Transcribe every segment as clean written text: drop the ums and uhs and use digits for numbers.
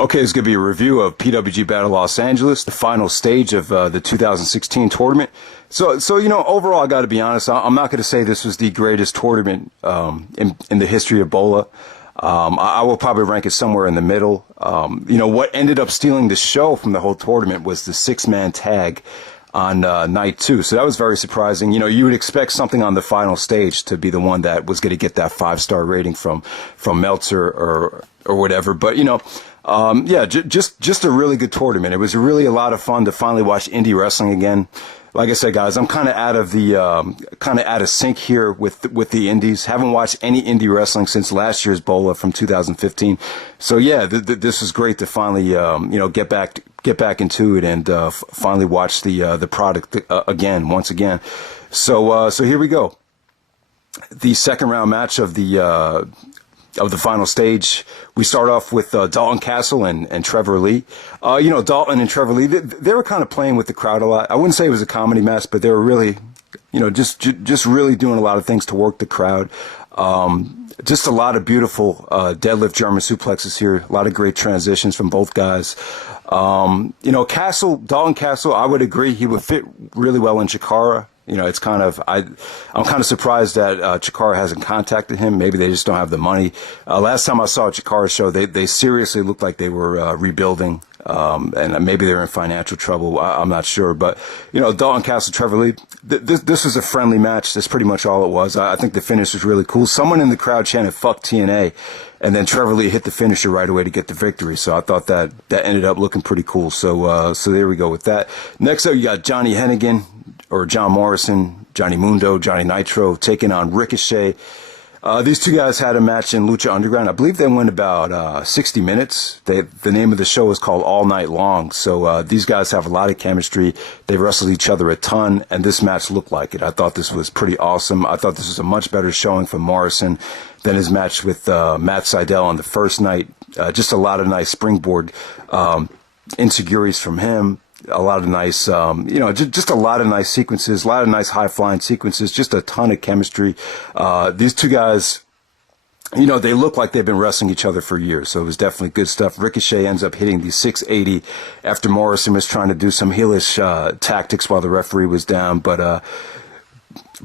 Okay, it's going to be a review of PWG Battle Los Angeles, the final stage of the 2016 tournament. So overall, I got to be honest, I'm not going to say this was the greatest tournament in the history of BOLA. I will probably rank it somewhere in the middle. What ended up stealing the show from the whole tournament was the six-man tag on night 2. So that was very surprising. You would expect something on the final stage to be the one that was going to get that 5-star rating from Meltzer or whatever. But, just a really good tournament. It was really a lot of fun to finally watch indie wrestling again. Like I said, guys, I'm kind of out of sync here with the indies. Haven't watched any indie wrestling since last year's BOLA from 2015. So yeah, this was great to finally get back into it and finally watch the product once again. So here we go. The second round match of the final stage. We start off with Dalton Castle and Trevor Lee. Dalton and Trevor Lee, they were kind of playing with the crowd a lot. I wouldn't say it was a comedy match, but they were really, just really doing a lot of things to work the crowd. Just a lot of beautiful deadlift German suplexes here. A lot of great transitions from both guys. Dalton Castle, I would agree he would fit really well in Chikara. It's kind of, I'm kind of surprised that Chikara hasn't contacted him. Maybe they just don't have the money. Last time I saw a Chikara show, they seriously looked like they were rebuilding, and maybe they were in financial trouble. I'm not sure. But, Dalton Castle, Trevor Lee, this was a friendly match. That's pretty much all it was. I think the finish was really cool. Someone in the crowd chanted, "Fuck TNA." And then Trevor Lee hit the finisher right away to get the victory. So I thought that ended up looking pretty cool. So there we go with that. Next up, you got Johnny Hennigan, or John Morrison, Johnny Mundo, Johnny Nitro, taking on Ricochet. These two guys had a match in Lucha Underground. I believe they went about 60 minutes. The name of the show is called All Night Long. So these guys have a lot of chemistry. They wrestled each other a ton, and this match looked like it. I thought this was pretty awesome. I thought this was a much better showing from Morrison than his match with Matt Sydal on the first night. Just a lot of nice springboard insecurities from him. A lot of nice, just a lot of nice sequences, a lot of nice high-flying sequences, just a ton of chemistry. These two guys, they look like they've been wrestling each other for years, so it was definitely good stuff. Ricochet ends up hitting the 680 after Morrison was trying to do some heelish tactics while the referee was down, but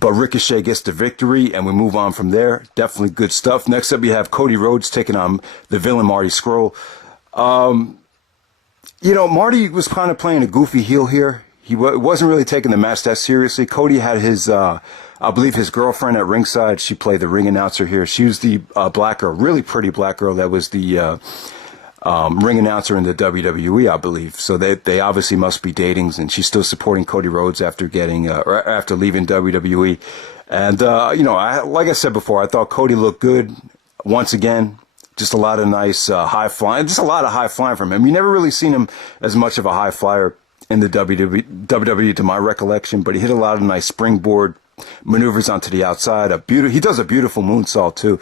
Ricochet gets the victory, and we move on from there. Definitely good stuff. Next up, we have Cody Rhodes taking on the villain Marty Scurll. Marty was kind of playing a goofy heel here. He wasn't really taking the match that seriously. Cody had his, I believe his girlfriend at ringside. She played the ring announcer here. She was the black girl, really pretty black girl that was the ring announcer in the WWE, I believe. So they obviously must be dating, and she's still supporting Cody Rhodes after after leaving WWE. And, like I said before, I thought Cody looked good once again. Just a lot of nice high flying, just a lot of high flying from him. You never really seen him as much of a high flyer in the WWE to my recollection, but he hit a lot of nice springboard maneuvers onto the outside. He does a beautiful moonsault too.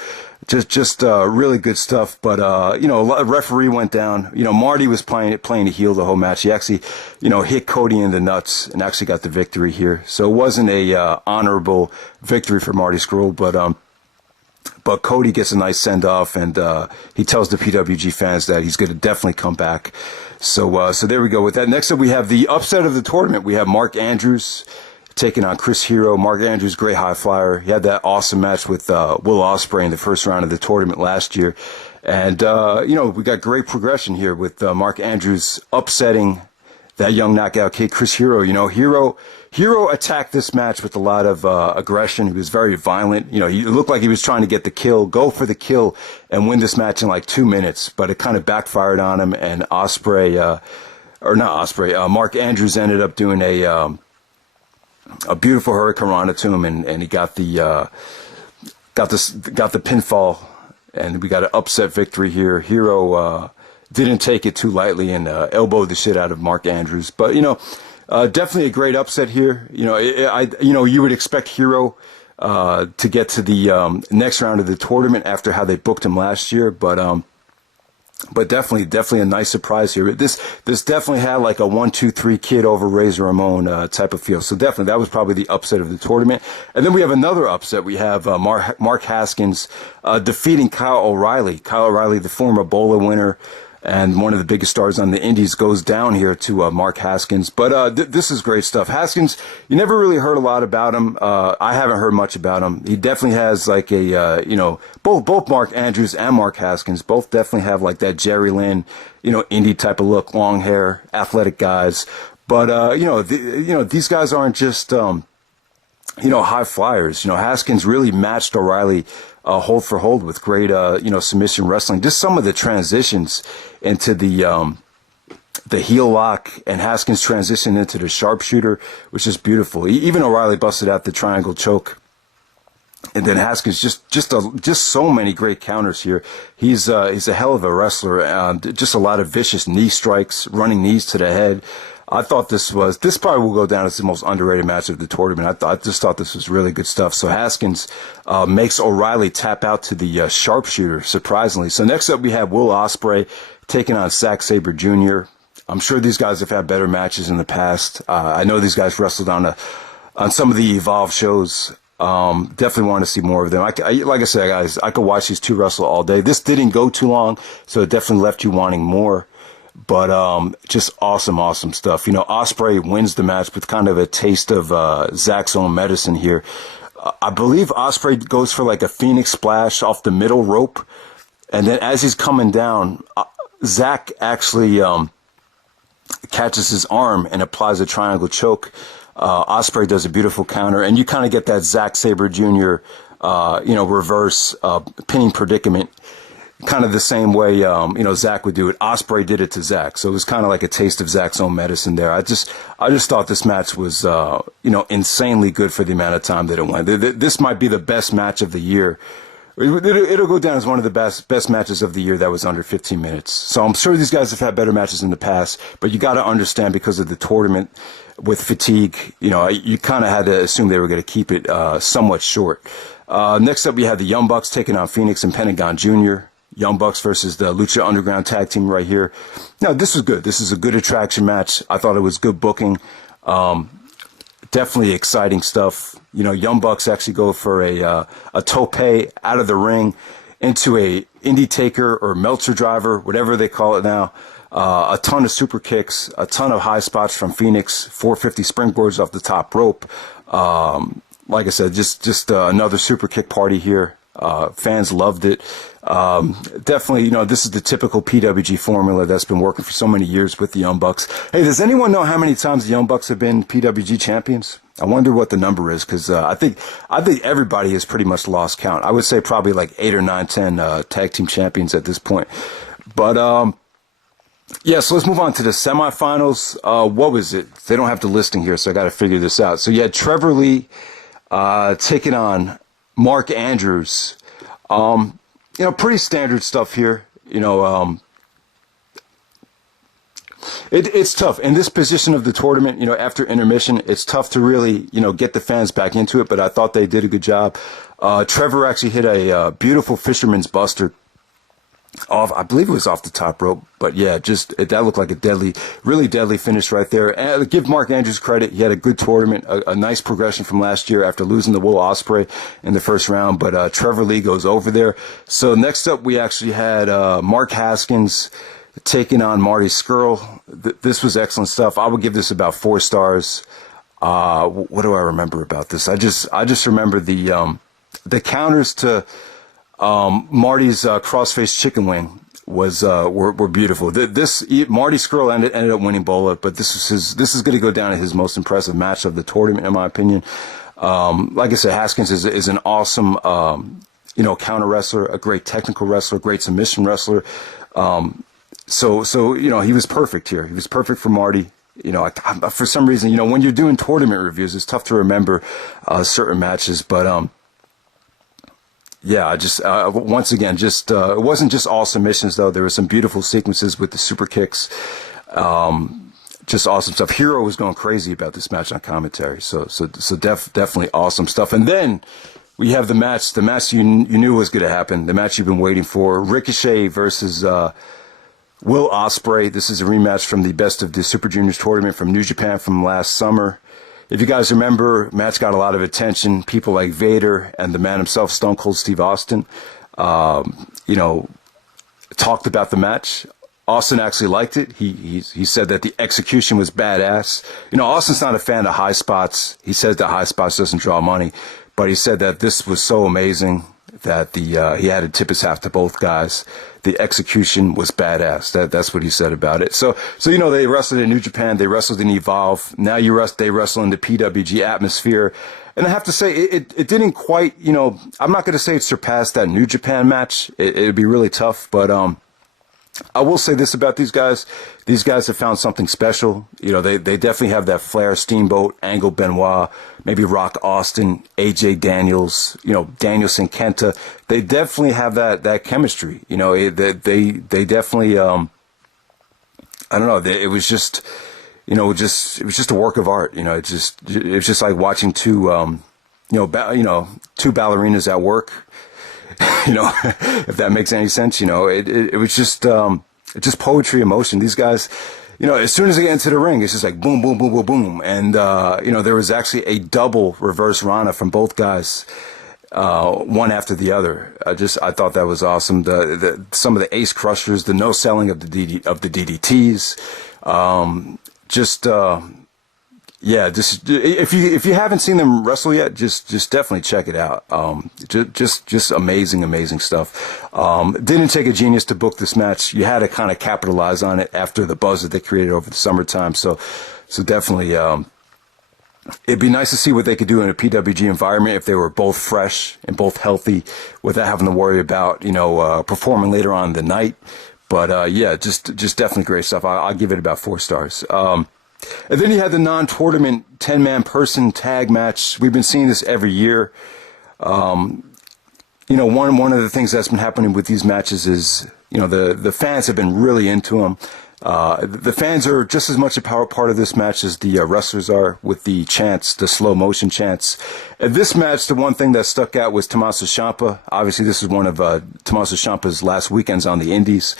Just really good stuff. But a referee went down. Marty was playing a heel the whole match. He actually, hit Cody in the nuts and actually got the victory here. So it wasn't a honorable victory for Marty Scurll, but Cody gets a nice send-off, and he tells the PWG fans that he's going to definitely come back. So there we go with that. Next up, we have the upset of the tournament. We have Mark Andrews taking on Chris Hero. Mark Andrews, great high flyer. He had that awesome match with Will Ospreay in the first round of the tournament last year. And, we got great progression here with Mark Andrews upsetting that young knockout kid, Chris Hero. Hero attacked this match with a lot of aggression. He was very violent. He looked like he was trying to get the kill, go for the kill, and win this match in like 2 minutes. But it kind of backfired on him, and Mark Andrews ended up doing a beautiful hurricanrana to him, and he got the pinfall, and we got an upset victory here. Hero didn't take it too lightly and elbowed the shit out of Mark Andrews, but definitely a great upset here. You would expect Hero to get to the next round of the tournament after how they booked him last year, but definitely a nice surprise here. This definitely had like a 1-2-3 kid over Razor Ramon type of feel. So definitely that was probably the upset of the tournament. And then we have another upset. We have Mark Haskins defeating Kyle O'Reilly. Kyle O'Reilly, the former BOLA winner. and one of the biggest stars on the Indies goes down here to Mark Haskins. But this is great stuff. Haskins, you never really heard a lot about him. I haven't heard much about him. He definitely has like a, both Mark Andrews and Mark Haskins both definitely have like that Jerry Lynn, indie type of look, long hair, athletic guys. But, these guys aren't just, high flyers. Haskins really matched O'Reilly hold for hold with great, submission wrestling. Just some of the transitions into the heel lock, and Haskins transition into the sharpshooter, which is beautiful. Even O'Reilly busted out the triangle choke. And then Haskins just so many great counters here. He's a hell of a wrestler. Just a lot of vicious knee strikes, running knees to the head. I thought this probably will go down as the most underrated match of the tournament. I just thought this was really good stuff. So Haskins makes O'Reilly tap out to the sharpshooter, surprisingly. So next up we have Will Ospreay taking on Zack Sabre Jr. I'm sure these guys have had better matches in the past. I know these guys wrestled on some of the Evolve shows. Definitely want to see more of them. Like I said, guys, I could watch these two wrestle all day. This didn't go too long, so it definitely left you wanting more. But just awesome stuff. Ospreay wins the match with kind of a taste of Zack's own medicine here. I believe Ospreay goes for like a Phoenix splash off the middle rope, and then as he's coming down, Zack actually catches his arm and applies a triangle choke. Ospreay does a beautiful counter, and you kind of get that Zack Sabre Jr. Reverse pinning predicament. Kind of the same way, Zack would do it. Ospreay did it to Zack. So it was kind of like a taste of Zack's own medicine there. I just thought this match was, insanely good for the amount of time that it went. This might be the best match of the year. It'll go down as one of the best matches of the year that was under 15 minutes. So I'm sure these guys have had better matches in the past, but you got to understand, because of the tournament with fatigue, you kind of had to assume they were going to keep it somewhat short. Next up, we had the Young Bucks taking on Fenix and Pentagon Jr. Young Bucks versus the Lucha Underground tag team right here. No, this was good. This is a good attraction match. I thought it was good booking. Definitely exciting stuff. Young Bucks actually go for a tope out of the ring into a indie taker or Meltzer driver, whatever they call it now. A ton of super kicks, a ton of high spots from Fenix, 450 springboards off the top rope. Like I said, just another super kick party here. Fans loved it. Definitely, this is the typical PWG formula that's been working for so many years with the Young Bucks. Hey, does anyone know how many times the Young Bucks have been PWG champions? I wonder what the number is, because I think everybody has pretty much lost count. I would say probably like 8 or 9, 10 tag team champions at this point. But yeah, so let's move on to the semifinals. What was it? They don't have the listing here, so I got to figure this out. So you had Trevor Lee taking on Mark Andrews. Pretty standard stuff here. It's tough in this position of the tournament. After intermission, it's tough to really, get the fans back into it. But I thought they did a good job. Trevor actually hit a beautiful fisherman's buster off. I believe it was off the top rope. But yeah, that looked like a really deadly finish right there. And give Mark Andrews credit. He had a good tournament, a nice progression from last year after losing to Will Ospreay in the first round. But Trevor Lee goes over there. So next up, we actually had Mark Haskins taking on Marty Scurll. This was excellent stuff. I would give this about 4 stars. What do I remember about this? I just remember the counters to Marty's crossface chicken wing were beautiful. Marty Scurll ended up winning BOLA, but this is going to go down as his most impressive match of the tournament, in my opinion. Like I said, Haskins is an awesome counter wrestler, a great technical wrestler, great submission wrestler. So he was perfect here. He was perfect for Marty. For some reason, when you're doing tournament reviews, it's tough to remember certain matches, but yeah, once again, it wasn't just all submissions, though. There were some beautiful sequences with the super kicks. Just awesome stuff. Hero was going crazy about this match on commentary. So definitely awesome stuff. And then we have the match you knew was going to happen, the match you've been waiting for. Ricochet versus Will Ospreay. This is a rematch from the Best of the Super Juniors tournament from New Japan from last summer. If you guys remember, match got a lot of attention. People like Vader and the man himself, Stone Cold Steve Austin, talked about the match. Austin actually liked it. He said that the execution was badass. You know, Austin's not a fan of high spots. He says that high spots doesn't draw money, but he said that this was so amazing that he had to tip his hat to both guys. The execution was badass. That's what he said about it. So you know, they wrestled in New Japan, they wrestled in Evolve. Now they wrestle in the PWG atmosphere. And I have to say, it didn't quite, you know, I'm not going to say it surpassed that New Japan match. It'd be really tough, but I will say this about these guys. These guys have found something special. You know, they definitely have that flair. Steamboat, Angle, Benoit, maybe Rock Austin, AJ Daniels, you know, Danielson, Kenta. They definitely have that chemistry. You know, they definitely, I don't know. It was just, you know, it was just a work of art. You know, it was just like watching two ballerinas at work. You know, if that makes any sense. You know, it was just poetry in motion. These guys, you know, as soon as they get into the ring, it's just like boom, boom, boom, boom, boom. And, you know, there was actually a double reverse Rana from both guys, one after the other. I thought that was awesome. Some of the ace crushers, the no selling of the DDTs, yeah, just if you haven't seen them wrestle yet, just definitely check it out. Just amazing stuff. Didn't take a genius to book this match. You had to kind of capitalize on it after the buzz that they created over the summertime. So definitely, it'd be nice to see what they could do in a PWG environment if they were both fresh and both healthy, without having to worry about, you know, performing later on in the night. But yeah, just definitely great stuff. I'll give it about 4 stars. And then you had the non-tournament 10-man person tag match. We've been seeing this every year. You know, one of the things that's been happening with these matches is, you know, the fans have been really into them. The fans are just as much a part of this match as the wrestlers are, with the chants, the slow motion chants. At this match, the one thing that stuck out was Tommaso Ciampa. Obviously, this is one of Tommaso Ciampa's last weekends on the Indies.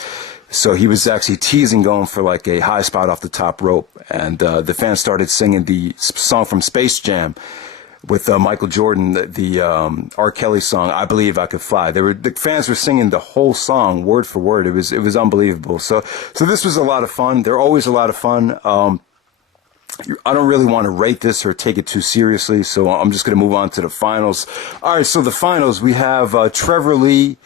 So he was actually teasing going for like a high spot off the top rope. And the fans started singing the song from Space Jam with Michael Jordan, the R. Kelly song, I Believe I Could Fly. The fans were singing the whole song word for word. It was unbelievable. So this was a lot of fun. They're always a lot of fun. I don't really want to rate this or take it too seriously, so I'm just going to move on to the finals. All right, so the finals, we have Trevor Lee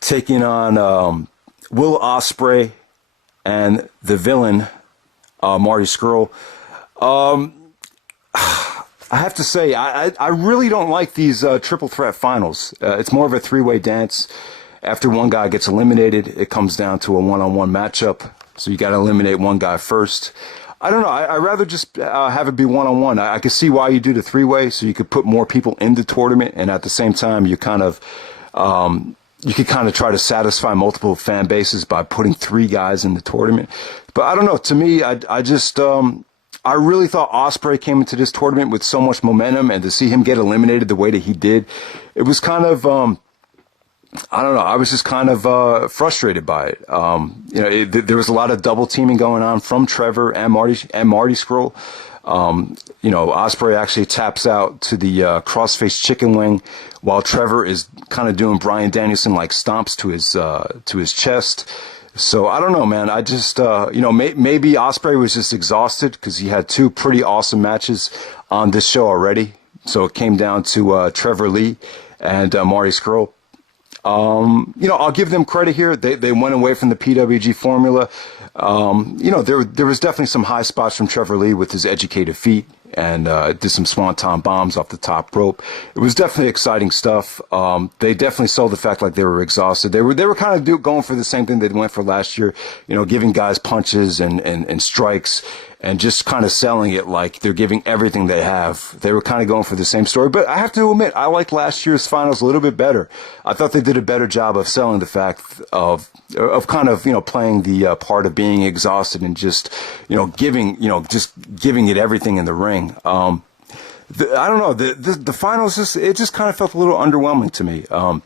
taking on Will Ospreay and the villain, Marty Scurll. I have to say, I really don't like these triple threat finals. It's more of a 3-way dance. After one guy gets eliminated, it comes down to a one-on-one matchup. So you got to eliminate one guy first. I don't know. I'd rather just have it be one-on-one. I can see why you do the 3-way, so you could put more people in the tournament, and at the same time, you kind of you could kind of try to satisfy multiple fan bases by putting 3 guys in the tournament. But I don't know. To me, I just I really thought Ospreay came into this tournament with so much momentum, and to see him get eliminated the way that he did, it was kind of, I don't know, I was just kind of frustrated by it. You know, there was a lot of double teaming going on from Trevor and Marty Scurll. You know, Ospreay actually taps out to the crossface chicken wing, while Trevor is kind of doing Bryan Danielson-like stomps to his chest. So I don't know, man. I just, you know, maybe Ospreay was just exhausted because he had 2 pretty awesome matches on this show already. So it came down to Trevor Lee and Marty Scurll. You know, I'll give them credit here. They went away from the PWG formula. You know, there was definitely some high spots from Trevor Lee with his educated feet, and did some swanton bombs off the top rope. It was definitely exciting stuff. They definitely sold the fact like they were exhausted. They were kind of going for the same thing they went for last year, you know, giving guys punches and strikes, and just kind of selling it like they're giving everything they have. They were kind of going for the same story. But I have to admit, I liked last year's finals a little bit better. I thought they did a better job of selling the fact of kind of, you know, playing the part of being exhausted and just, you know, just giving it everything in the ring. I don't know, the finals, it just kind of felt a little underwhelming to me. So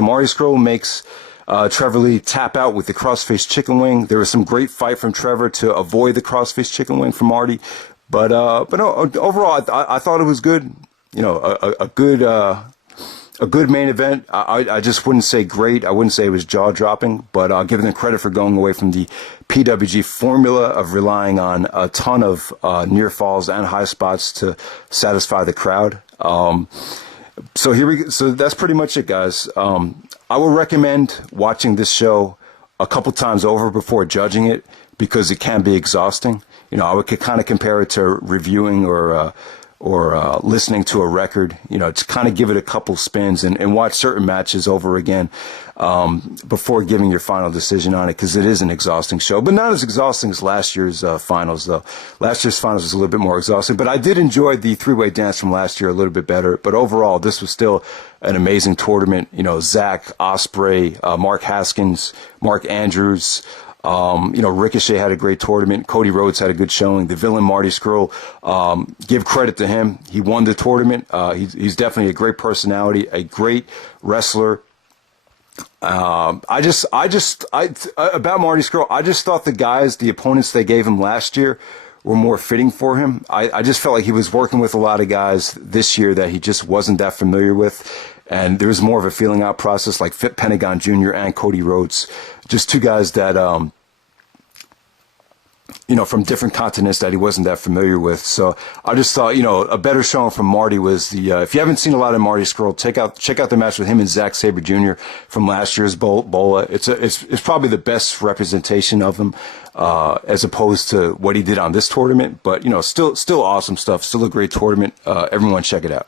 Marty Scurll makes Trevor Lee tap out with the crossface chicken wing. There was some great fight from Trevor to avoid the crossface chicken wing from Marty, but no, overall I thought it was good. You know, a a good main event. I just wouldn't say great. I wouldn't say it was jaw-dropping, but I'll give them credit for going away from the PWG formula of relying on a ton of near falls and high spots to satisfy the crowd. So here we go. So that's pretty much it, guys. I will recommend watching this show a couple times over before judging it because it can be exhausting. I would kind of compare it to reviewing or listening to a record, to kind of give it a couple spins and watch certain matches over again before giving your final decision on it, because it is an exhausting show, but not as exhausting as last year's finals, though. Last year's finals was a little bit more exhausting, but I did enjoy the three-way dance from last year a little bit better. But overall, this was still an amazing tournament. Zack, Ospreay, Mark Haskins, Mark Andrews, Ricochet had a great tournament. Cody Rhodes had a good showing. The villain, Marty Scurll, give credit to him. He won the tournament. He's definitely a great personality, a great wrestler. About Marty Scurll, I just thought the opponents they gave him last year were more fitting for him. I just felt like he was working with a lot of guys this year that he just wasn't that familiar with. And there was more of a feeling out process, like Pentagon Jr. and Cody Rhodes. Just two guys that, from different continents that he wasn't that familiar with. So I just thought, a better showing from Marty was if you haven't seen a lot of Marty Scurll, check out the match with him and Zack Sabre Jr. from last year's BOLA. It's probably the best representation of him, as opposed to what he did on this tournament. But, still awesome stuff. Still a great tournament. Everyone check it out.